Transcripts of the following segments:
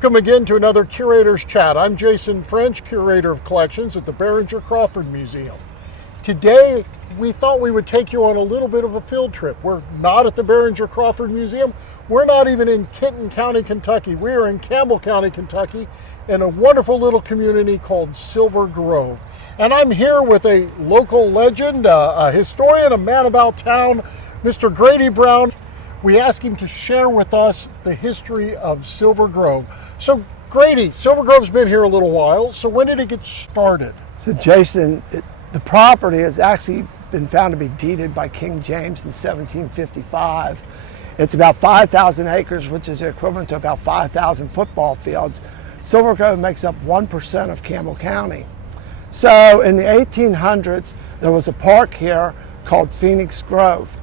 Welcome again to another Curator's Chat. I'm Jason French, Curator of Collections at the Behringer-Crawford Museum. Today, we thought we would take you on a little bit of a field trip. We're not at the Behringer-Crawford Museum. We're not even in Kenton County, Kentucky. We are in Campbell County, Kentucky, in a wonderful little community called Silver Grove. And I'm here with a local legend, a historian, a man about town, Mr. Grady Brown. We asked him to share with us the history of Silver Grove. So Grady, Silver Grove's been here a little while, so when did it get started? So Jason, the property has actually been found to be deeded by King James in 1755. It's about 5,000 acres, which is equivalent to about 5,000 football fields. Silver Grove makes up 1% of Campbell County. So in the 1800s, there was a park here called Phoenix Grove.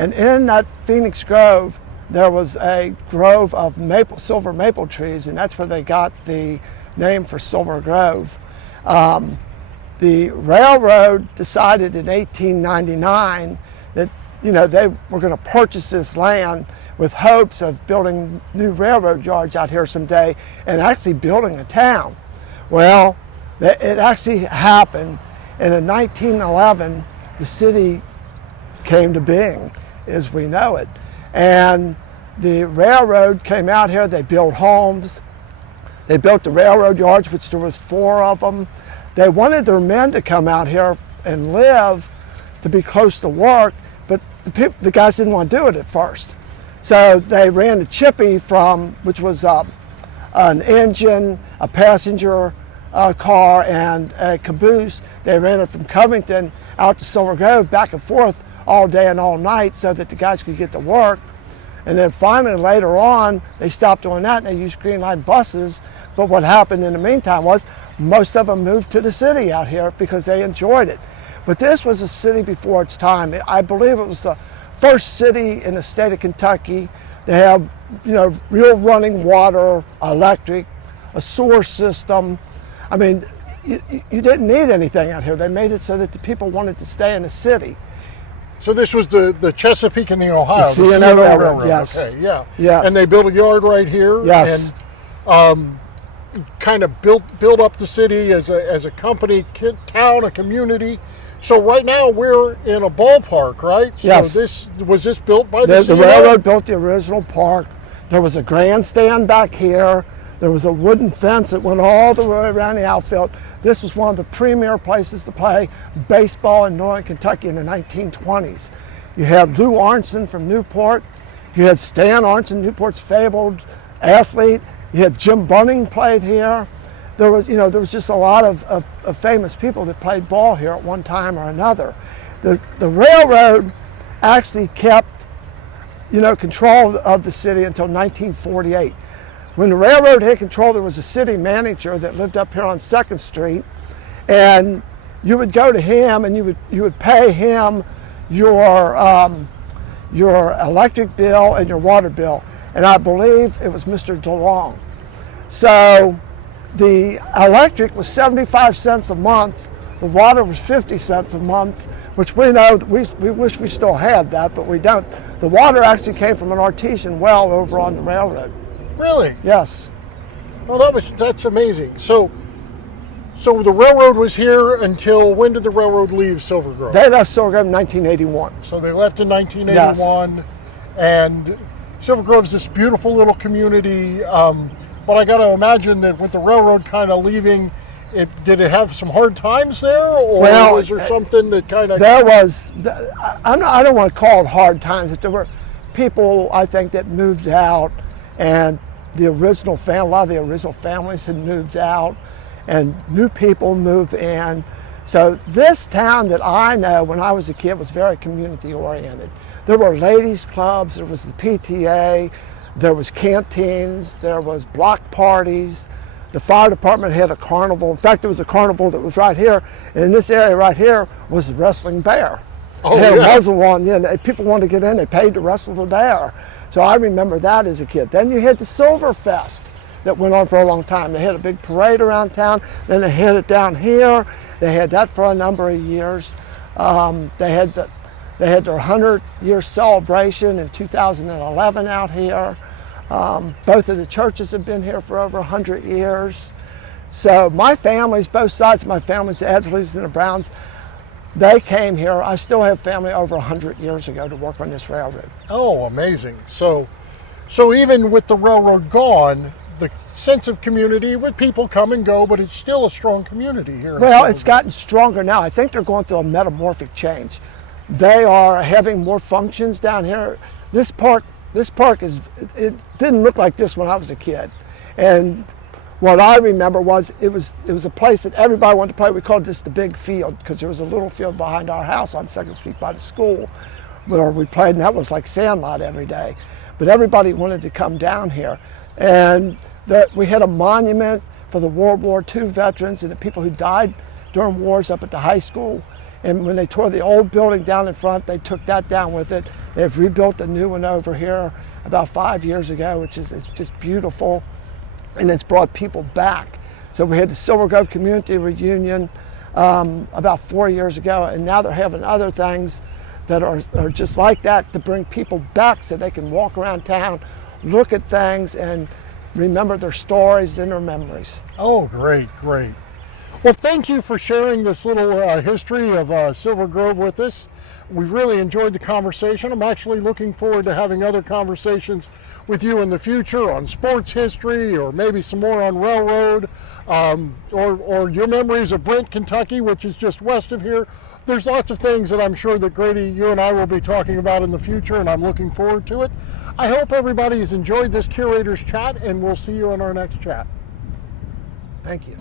And in that Phoenix Grove, there was a grove of silver maple trees, and that's where they got the name for Silver Grove. The railroad decided in 1899 that they were going to purchase this land with hopes of building new railroad yards out here someday and actually building a town. Well, it actually happened, and in 1911, the city came to being as we know it. And the railroad came out here, they built homes, they built the railroad yards, which there was 4 of them. They wanted their men to come out here and live, to be close to work, but the guys didn't want to do it at first. So they ran the chippy which was an engine, a passenger car, and a caboose. They ran it from Covington out to Silver Grove, back and forth all day and all night, so that the guys could get to work. And then finally later on, they stopped doing that and they used Green Line buses. But what happened in the meantime was most of them moved to the city out here because they enjoyed it. But this was a city before its time. I believe it was the first city in the state of Kentucky to have, real running water, electric, a sewer system. I mean, you didn't need anything out here. They made it so that the people wanted to stay in the city. So this was the Chesapeake and the Ohio, the C&O Railroad. Yes. Okay, yeah. Yes. And they built a yard right here. Yes. And kind of built up the city as a company, town, a community. So right now we're in a ballpark, right? Yes. So was this built by the C&O? The railroad built the original park. There was a grandstand back here. There was a wooden fence that went all the way around the outfield. This was one of the premier places to play baseball in northern Kentucky in the 1920s. You had Lou Arnson from Newport. You had Stan Arnson, Newport's fabled athlete. You had Jim Bunning played here. There was just a lot of famous people that played ball here at one time or another. The railroad actually kept, control of the city until 1948. When the railroad had control, there was a city manager that lived up here on 2nd Street, and you would go to him and you would pay him your electric bill and your water bill. And I believe it was Mr. DeLong. So the electric was 75 cents a month, the water was 50 cents a month, which we know, we wish we still had that, but we don't. The water actually came from an artesian well over on the railroad. Really? Yes. Well, that's amazing. So the railroad was here until when did the railroad leave Silver Grove? They left Silver Grove in 1981. So they left in 1981, yes. And Silver Grove's this beautiful little community. But I got to imagine that with the railroad kind of leaving, did it have some hard times there, or was there something that kind of? There was. I don't want to call it hard times. But there were people, I think, that moved out, and a lot of the original families had moved out, and new people moved in. So this town that I know when I was a kid was very community oriented. There were ladies clubs, there was the PTA, there was canteens, there was block parties. The fire department had a carnival. In fact, there was a carnival that was right here, and in this area right here was the wrestling bear. Oh, they had yeah. a muzzle on, people wanted to get in, they paid to wrestle the bear. So I remember that as a kid. Then you had the Silver Fest that went on for a long time. They had a big parade around town, then they had it down here. They had that for a number of years. They had their 100-year celebration in 2011 out here. Both of the churches have been here for over 100 years. So my families, both sides of my families, the Edgerleys and the Browns, they came here. I still have family over 100 years ago to work on this railroad. Oh, amazing. So even with the railroad gone, the sense of community, with people come and go, but it's still a strong community here. Well, it's gotten stronger now. I think they're going through a metamorphic change. They are having more functions down here. This park it didn't look like this when I was a kid. And what I remember was it was a place that everybody wanted to play. We called this the big field because there was a little field behind our house on 2nd Street by the school where we played, and that was like sandlot every day. But everybody wanted to come down here. And we had a monument for the World War II veterans and the people who died during wars up at the high school. And when they tore the old building down in front, they took that down with it. They've rebuilt a new one over here about 5 years ago, which is it's just beautiful. And it's brought people back. So we had the Silver Grove Community Reunion about 4 years ago, and now they're having other things that are just like that to bring people back so they can walk around town, look at things, and remember their stories and their memories. Oh, great, great. Well, thank you for sharing this little history of Silver Grove with us. We've really enjoyed the conversation. I'm actually looking forward to having other conversations with you in the future on sports history, or maybe some more on railroad, or your memories of Brent, Kentucky, which is just west of here. There's lots of things that I'm sure that Grady, you and I will be talking about in the future, and I'm looking forward to it. I hope everybody has enjoyed this Curator's Chat, and we'll see you in our next chat. Thank you.